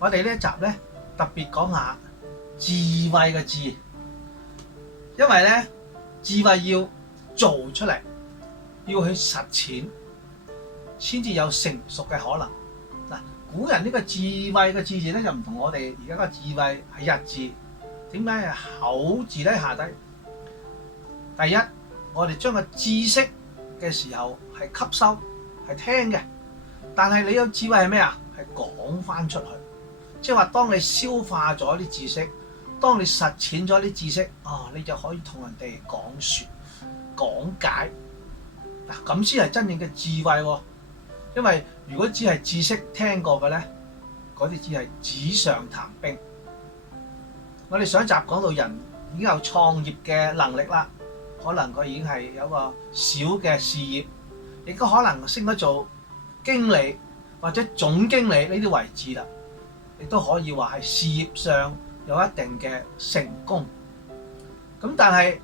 我哋呢一集咧特別講下智慧嘅智，因為咧智慧要做出嚟，要去實踐，先至有成熟嘅可能。嗱，古人呢個智慧嘅智字咧就唔同我哋而家個智慧係日字，點解係口字咧下低？第一，我哋將個知識嘅時候係吸收係聽嘅，但係你有智慧係咩啊？係講翻出去，即係話當你消化咗啲知識，當你實踐咗啲知識，你就可以同人哋講説講解。嗱，咁先係真正嘅智慧喎。因為如果只係知識聽過嘅咧，嗰啲只係紙上談兵。我哋上一集講到人已經有創業嘅能力啦，可能佢已經係有個小嘅事業，亦都可能升咗做經理或者總經理呢啲位置啦，亦都可以話係事業上有一定嘅成功。咁但係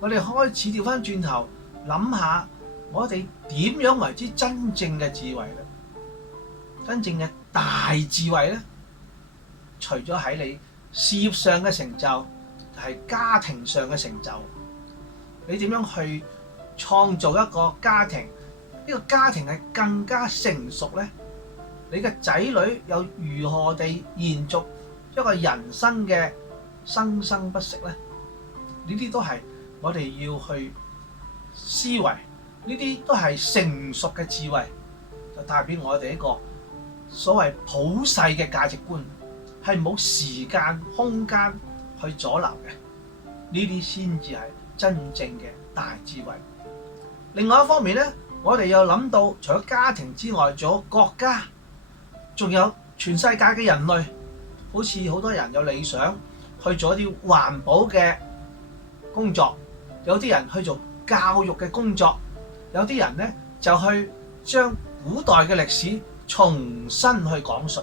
我哋開始調翻轉頭諗下，我哋點樣為之真正嘅智慧咧？真正嘅大智慧咧，除咗喺你事業上嘅成就，就係家庭上嘅成就。你點樣去創造一個家庭？呢個家庭係更加成熟咧？你嘅仔女又如何地延續一個人生嘅生生不息咧？呢啲都係我哋要去思維，呢啲都係成熟嘅智慧，就代表我哋一個所謂普世嘅價值觀，係冇時間空間去阻撓嘅。呢啲先至係真正嘅大智慧。另外一方面咧，我哋又諗到除咗家庭之外，仲有國家，仲有全世界嘅人類。好似好多人有理想去做一啲環保嘅工作，有啲人去做教育嘅工作，有啲人咧就去將古代嘅歷史重新去講述。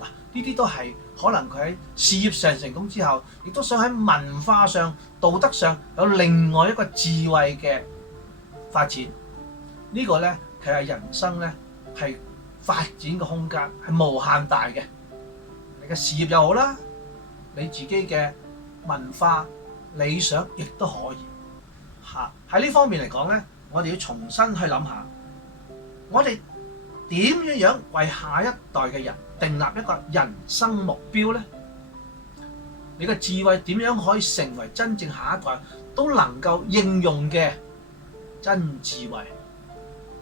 嗱，呢啲都係可能佢喺事業上成功之後，亦都想喺文化上、道德上有另外一個智慧嘅發展。呢個咧其實人生咧係發展嘅空間係無限大嘅。你嘅事業又好啦，你自己嘅文化理想亦都可以嚇。喺呢方面嚟講咧，我哋要重新去諗下，我哋點樣為下一代嘅人訂立一個人生目標咧？你嘅智慧點樣可以成為真正下一代都能夠應用嘅真智慧？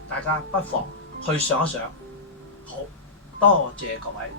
大家不妨去想一想。好，多謝各位。